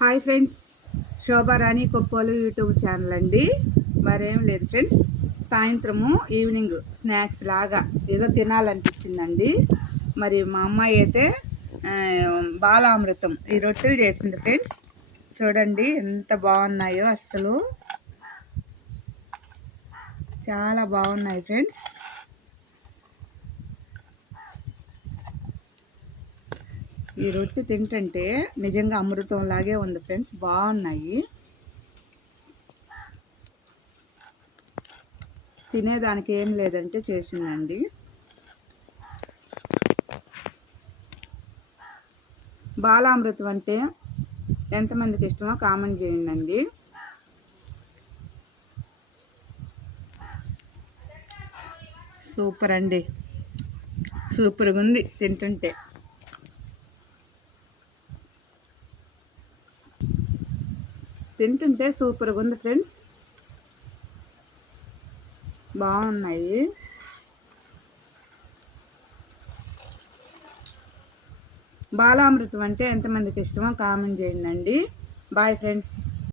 Hi friends, Shobharani Koppolu YouTube channel అండి. మరేం లేదు ఫ్రెండ్స్, సాయంత్రము ఈవినింగ్ స్నాక్స్ లాగా ఏదో తినాలనిపించిందండి. మరి మా అమ్మాయి అయితే బాలామృతం ఈ రొట్టెలు చేసింది ఫ్రెండ్స్. చూడండి ఎంత బాగున్నాయో, అస్సలు చాలా బాగున్నాయి ఫ్రెండ్స్. ఈ రొట్టె తింటుంటే నిజంగా అమృతంలాగే ఉంది ఫ్రెండ్స్, బాగున్నాయి. తినేదానికి ఏం లేదంటే చేసిందండి. బాలామృతం అంటే ఎంతమందికి ఇష్టమో కామెంట్ చేయండి. సూపర్ అండి, సూపర్గా ఉంది తింటుంటే. సూపర్గా ఉంది ఫ్రెండ్స్, బాగున్నాయి. బాలామృతం అంటే ఎంతమందికి ఇష్టమో కామెంట్ చేయండి. Bye friends.